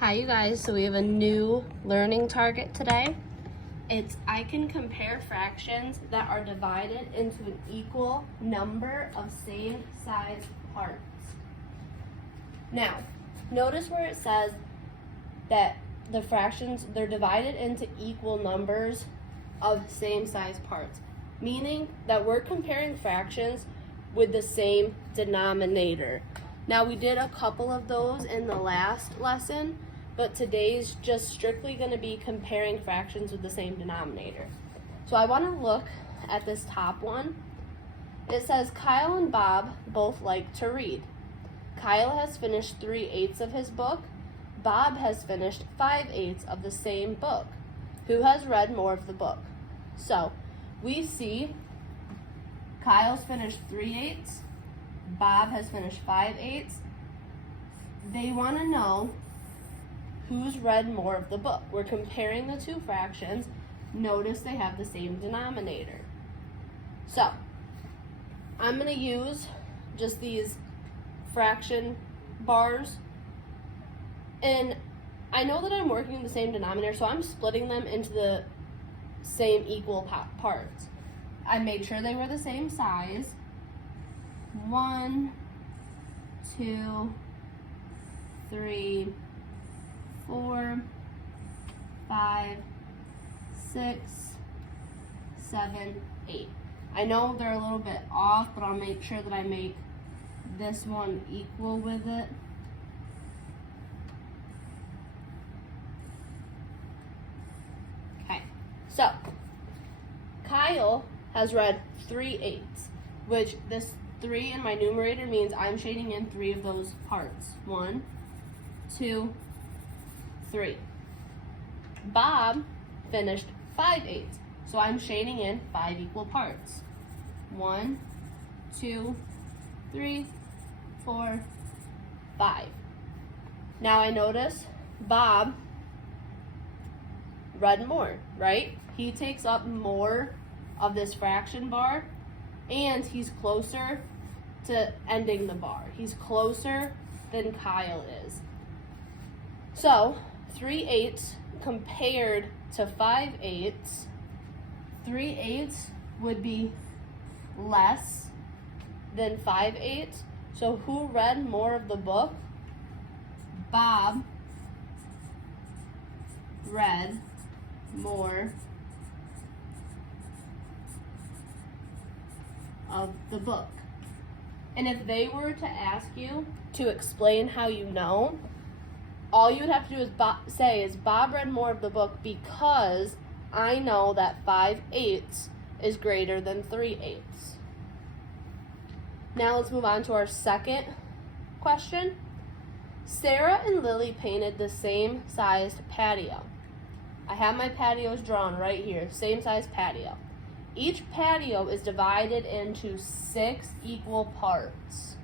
Hi you guys, so we have a new learning target today. It's I can compare fractions that are divided into an equal number of same size parts. Now, notice where it says that the fractions, they're divided into equal numbers of same size parts, meaning that we're comparing fractions with the same denominator. Now we did a couple of those in the last lesson, but today's just strictly going to be comparing fractions with the same denominator. So I want to look at this top one. It says Kyle and Bob both like to read. Kyle has finished 3/8 of his book. Bob has finished 5/8 of the same book. Who has read more of the book? So we see Kyle's finished 3/8. Bob has finished 5/8. They want to know who's read more of the book. We're comparing the two fractions. Notice they have the same denominator. So I'm going to use just these fraction bars. And I know that I'm working in the same denominator, so I'm splitting them into the same equal parts. I made sure they were the same size. 1, 2, 3, 4, 5, 6, 7, 8. I know they're a little bit off, but I'll make sure that I make this one equal with it. Okay, so Kyle has read 3/8, which this 3 in my numerator means I'm shading in 3 of those parts. 1, 2, 3. Bob finished 5/8, so I'm shading in 5 equal parts. 1, 2, 3, 4, 5. Now I notice Bob read more, right? He takes up more of this fraction bar, and he's closer to ending the bar. He's closer than Kyle is. So 3/8 compared to 5/8, 3/8 would be less than 5/8. So who read more of the book? Bob read more of the book. And if they were to ask you to explain how you know, all you would have to do is say is Bob read more of the book because I know that 5/8 is greater than 3/8. Now let's move on to our second question. Sarah and Lily painted the same sized patio. I have my patios drawn right here, same size patio. Each patio is divided into 6 equal parts.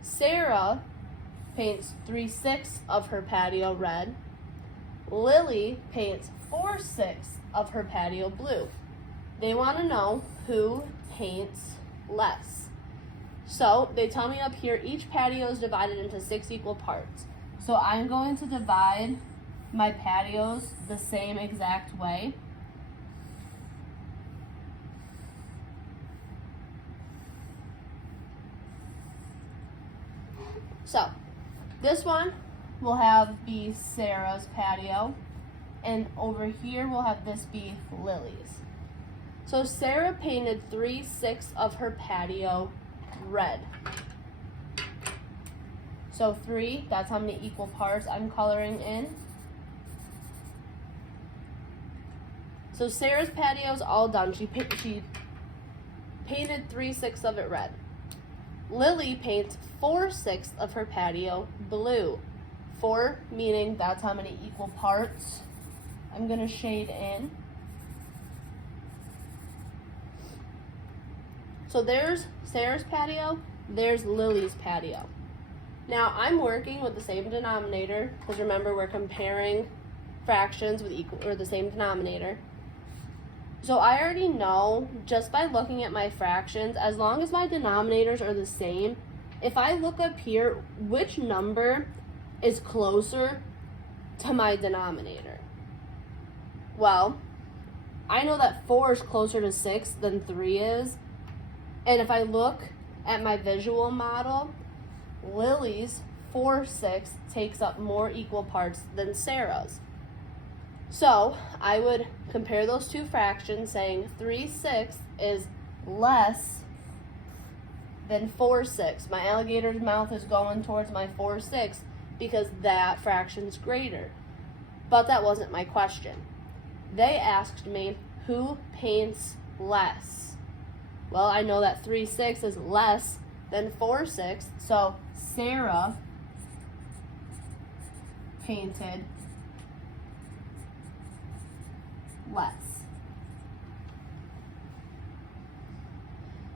Sarah paints 3/6 of her patio red. Lily paints 4/6 of her patio blue. They want to know who paints less. So they tell me up here each patio is divided into 6 equal parts. So I'm going to divide my patios the same exact way. So this one will have be Sarah's patio, and over here we'll have this be Lily's. So Sarah painted 3/6 of her patio red. So 3, that's how many equal parts I'm coloring in. So Sarah's patio is all done. She painted 3/6 of it red. Lily paints 4/6 of her patio blue. 4 meaning that's how many equal parts I'm going to shade in. So there's Sarah's patio, there's Lily's patio. Now I'm working with the same denominator because remember we're comparing fractions with equal or the same denominator. So I already know just by looking at my fractions, as long as my denominators are the same, if I look up here, which number is closer to my denominator? Well, I know that 4 is closer to 6 than 3 is. And if I look at my visual model, Lily's 4/6 takes up more equal parts than Sarah's. So I would compare those two fractions, saying 3/6 is less than 4/6. My alligator's mouth is going towards my 4/6 because that fraction's greater. But that wasn't my question. They asked me, who paints less? Well, I know that 3/6 is less than 4/6, so Sarah painted less.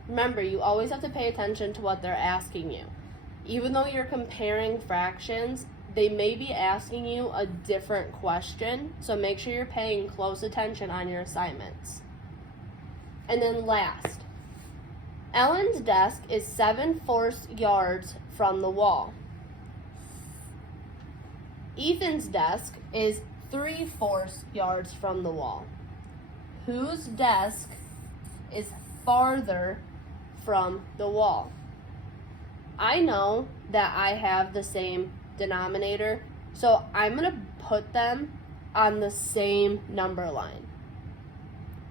Remember, you always have to pay attention to what they're asking you. Even though you're comparing fractions, they may be asking you a different question, so make sure you're paying close attention on your assignments. And then last, Ellen's desk is 7/4 yards from the wall. Ethan's desk is 3/4 yards from the wall. Whose desk is farther from the wall? I know that I have the same denominator, so I'm going to put them on the same number line.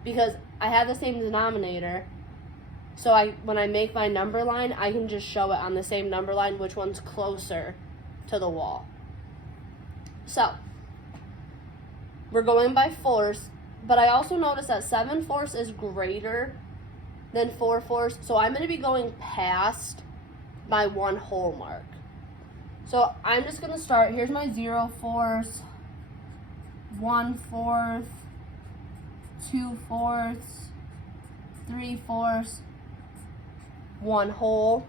Because I have the same denominator, so when I make my number line, I can just show it on the same number line which one's closer to the wall. So, we're going by fourths, but I also noticed that 7/4 is greater than 4/4, so I'm going to be going past my 1 whole mark. So I'm just going to start, here's my 0/4, 1/4, 2/4, 3/4, 1 whole,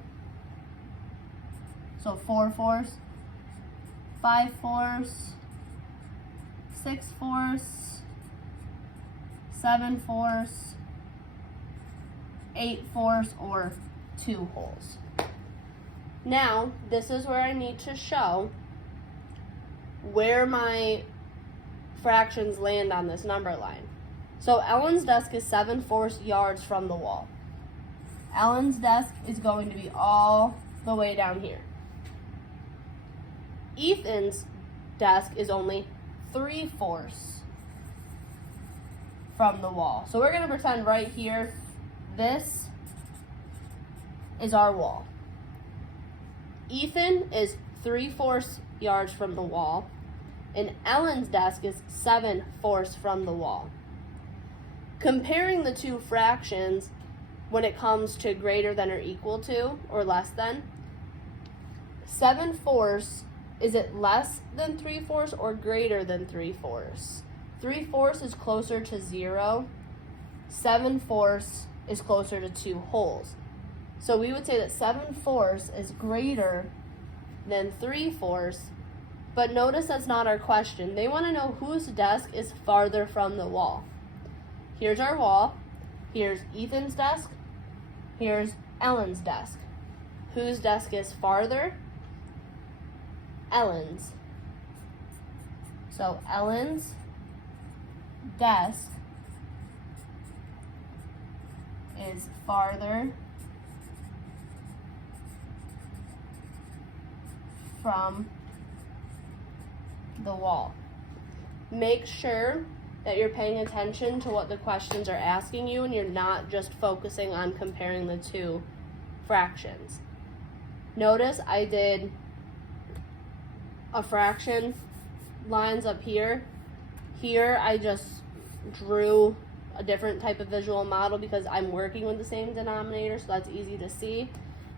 so 4/4, 5/4, 6/4, 7/4, 8/4, or 2 wholes. Now, this is where I need to show where my fractions land on this number line. So Ellen's desk is 7/4 yards from the wall. Ellen's desk is going to be all the way down here. Ethan's desk is only 3/4 from the wall. So we're going to pretend right here, this is our wall. Ethan is 3/4 yards from the wall, and Ellen's desk is 7/4 from the wall. Comparing the two fractions when it comes to greater than or equal to or less than, 7/4, is it less than 3/4 or greater than 3/4? 3/4 is closer to 0. 7/4 is closer to 2 wholes. So we would say that 7/4 is greater than 3/4, but notice that's not our question. They want to know whose desk is farther from the wall. Here's our wall. Here's Ethan's desk. Here's Ellen's desk. Whose desk is farther? Ellen's. So Ellen's desk is farther from the wall. Make sure that you're paying attention to what the questions are asking you and you're not just focusing on comparing the two fractions. Notice I did a fraction lines up here. Here I just drew a different type of visual model because I'm working with the same denominator, so that's easy to see.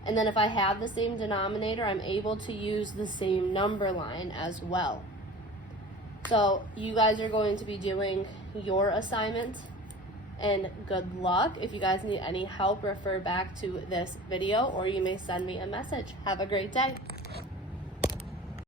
And then if I have the same denominator, I'm able to use the same number line as well. So you guys are going to be doing your assignment, and good luck. If you guys need any help, refer back to this video, or you may send me a message. Have a great day.